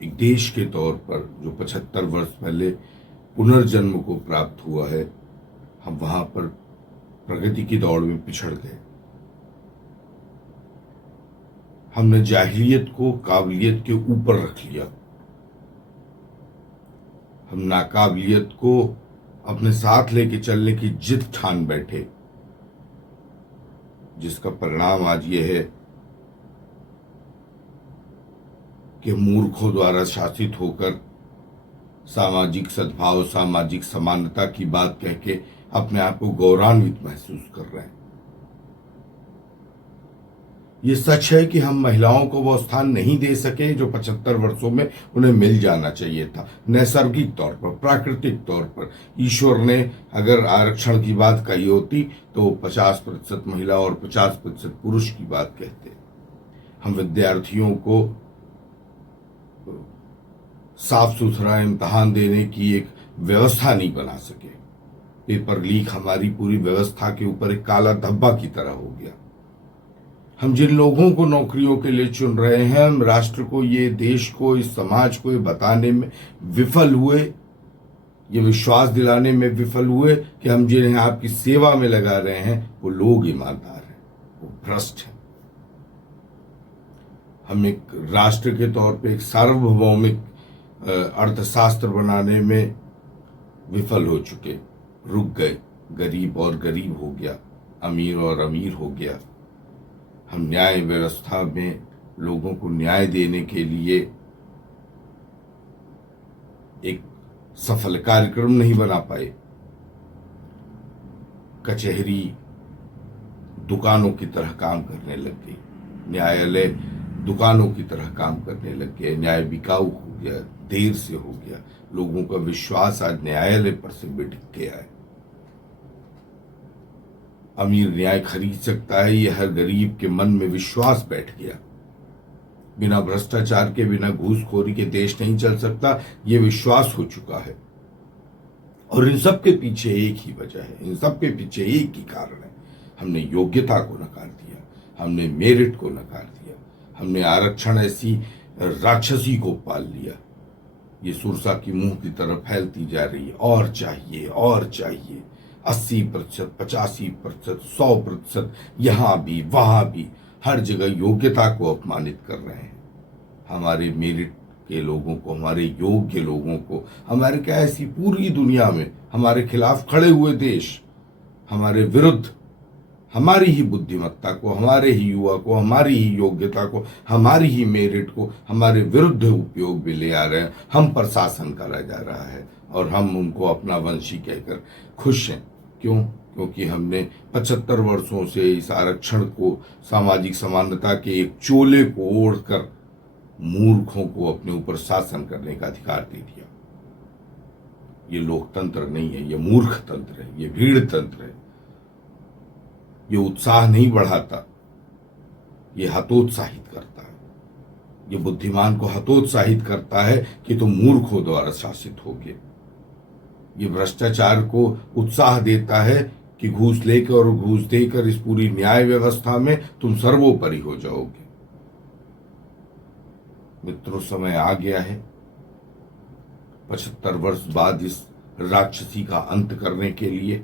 एक देश के तौर पर जो 75 वर्ष पहले पुनर्जन्म को प्राप्त हुआ है, हम वहां पर प्रगति की दौड़ में पिछड़ गए। हमने जाहिलियत को काबिलियत के ऊपर रख लिया। हम नाकाबिलियत को अपने साथ लेके चलने की जिद ठान बैठे, जिसका परिणाम आज यह है कि मूर्खों द्वारा शासित होकर सामाजिक सद्भाव, सामाजिक समानता की बात कह के अपने आप को गौरवान्वित महसूस कर रहे हैं। ये सच है कि हम महिलाओं को वो स्थान नहीं दे सके जो 75 वर्षों में उन्हें मिल जाना चाहिए था। नैसर्गिक तौर पर, प्राकृतिक तौर पर ईश्वर ने अगर आरक्षण की बात कही होती तो 50% महिला और 50% पुरुष की बात कहते। हम विद्यार्थियों को साफ सुथरा इम्तहान देने की एक व्यवस्था नहीं बना सके। पेपर लीक हमारी पूरी व्यवस्था के ऊपर एक काला धब्बा की तरह हो गया। हम जिन लोगों को नौकरियों के लिए चुन रहे हैं, हम राष्ट्र को, ये देश को, इस समाज को ये बताने में विफल हुए, ये विश्वास दिलाने में विफल हुए कि हम जिन्हें आपकी सेवा में लगा रहे हैं वो लोग ईमानदार हैं, वो भ्रष्ट हैं। हम एक राष्ट्र के तौर पे एक सार्वभौमिक अर्थशास्त्र बनाने में विफल हो चुके, रुक गए। गरीब और गरीब हो गया, अमीर और अमीर हो गया। हम न्याय व्यवस्था में लोगों को न्याय देने के लिए एक सफल कार्यक्रम नहीं बना पाए। कचहरी दुकानों की तरह काम करने लग गई, न्यायालय दुकानों की तरह काम करने लग गए, न्याय बिकाऊ हो गया, देर से हो गया। लोगों का विश्वास आज न्यायालय पर से बिटक गया है। अमीर न्याय खरीद सकता है, यह हर गरीब के मन में विश्वास बैठ गया। बिना भ्रष्टाचार के, बिना घूसखोरी के देश नहीं चल सकता, यह विश्वास हो चुका है। और इन सब के पीछे एक ही वजह है, इन सब के पीछे एक ही कारण है। हमने योग्यता को नकार दिया, हमने मेरिट को नकार दिया, हमने आरक्षण ऐसी राक्षसी को पाल लिया। ये सुरसा की मुंह की तरफ फैलती जा रही है। और चाहिए, और चाहिए। 80%, 85%, 100%, यहां भी वहां भी, हर जगह योग्यता को अपमानित कर रहे हैं। हमारे मेरिट के लोगों को, हमारे योग्य लोगों को, हमारे क्या ऐसी पूरी दुनिया में हमारे खिलाफ खड़े हुए देश हमारे विरुद्ध हमारी ही बुद्धिमत्ता को, हमारे ही युवा को, हमारी ही योग्यता को, हमारी ही मेरिट को हमारे विरुद्ध उपयोग में ले आ रहे हैं। हम पर शासन करा जा रहा है और हम उनको अपना वंशी कहकर खुश हैं। क्यों? क्योंकि हमने 75 वर्षों से इस आरक्षण को, सामाजिक समानता के एक चोले को ओढ़कर मूर्खों को अपने ऊपर शासन करने का अधिकार दे दिया। ये लोकतंत्र नहीं है, ये मूर्ख तंत्र है, ये भीड़ तंत्र है। ये उत्साह नहीं बढ़ाता, ये हतोत्साहित करता है। ये बुद्धिमान को हतोत्साहित करता है कि तुम मूर्खों द्वारा शासित होगे। ये भ्रष्टाचार को उत्साह देता है कि घूस लेकर और घूस देकर इस पूरी न्याय व्यवस्था में तुम सर्वोपरि हो जाओगे। मित्रों, समय आ गया है 75 वर्ष बाद इस राक्षसी का अंत करने के लिए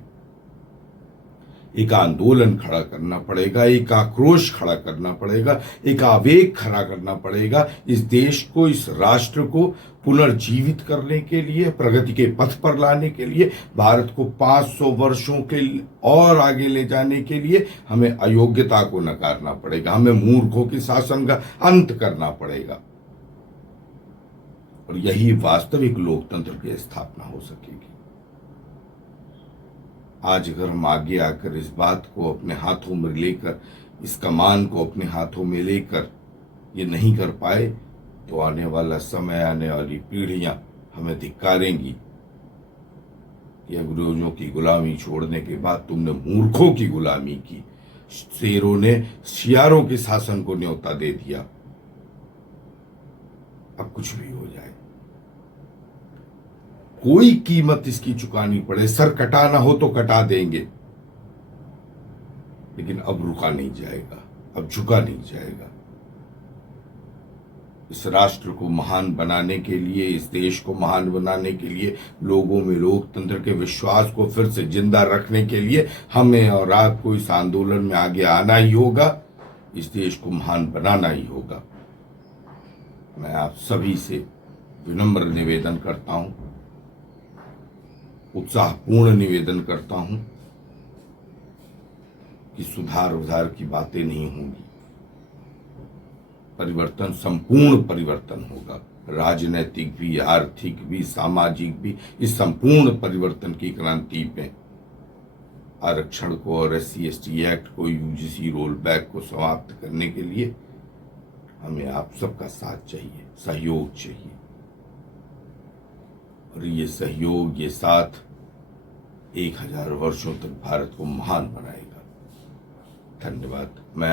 एक आंदोलन खड़ा करना पड़ेगा, एक आक्रोश खड़ा करना पड़ेगा, एक आवेग खड़ा करना पड़ेगा। इस देश को, इस राष्ट्र को पुनर्जीवित करने के लिए, प्रगति के पथ पर लाने के लिए, भारत को 500 वर्षों के और आगे ले जाने के लिए हमें अयोग्यता को नकारना पड़ेगा, हमें मूर्खों के शासन का अंत करना पड़ेगा। और यही वास्तविक लोकतंत्र की स्थापना हो सकेगी। आज अगर हम आगे आकर इस बात को अपने हाथों में लेकर, इस कमान को अपने हाथों में लेकर ये नहीं कर पाए तो आने वाला समय, आने वाली पीढ़ियां हमें धिक्कारेंगी कि अंग्रेजों की गुलामी छोड़ने के बाद तुमने मूर्खों की गुलामी की। शेरों ने शियारों के शासन को न्योता दे दिया। अब कुछ भी हो जाए, कोई कीमत इसकी चुकानी पड़े, सर कटाना हो तो कटा देंगे, लेकिन अब रुका नहीं जाएगा, अब झुका नहीं जाएगा। इस राष्ट्र को महान बनाने के लिए, इस देश को महान बनाने के लिए, लोगों में लोकतंत्र के विश्वास को फिर से जिंदा रखने के लिए हमें और आपको इस आंदोलन में आगे आना ही होगा, इस देश को महान बनाना ही होगा। मैं आप सभी से विनम्र निवेदन करता हूं, उत्साहपूर्ण निवेदन करता हूं कि सुधार उधार की बातें नहीं होंगी। परिवर्तन, संपूर्ण परिवर्तन होगा, राजनीतिक भी, आर्थिक भी, सामाजिक भी। इस संपूर्ण परिवर्तन की क्रांति में आरक्षण को और SC/ST एक्ट को, UGC रोल बैक को समाप्त करने के लिए हमें आप सबका साथ चाहिए, सहयोग चाहिए, और ये सहयोग, ये साथ 1000 वर्षों तक भारत को महान बनाएगा। धन्यवाद। मैं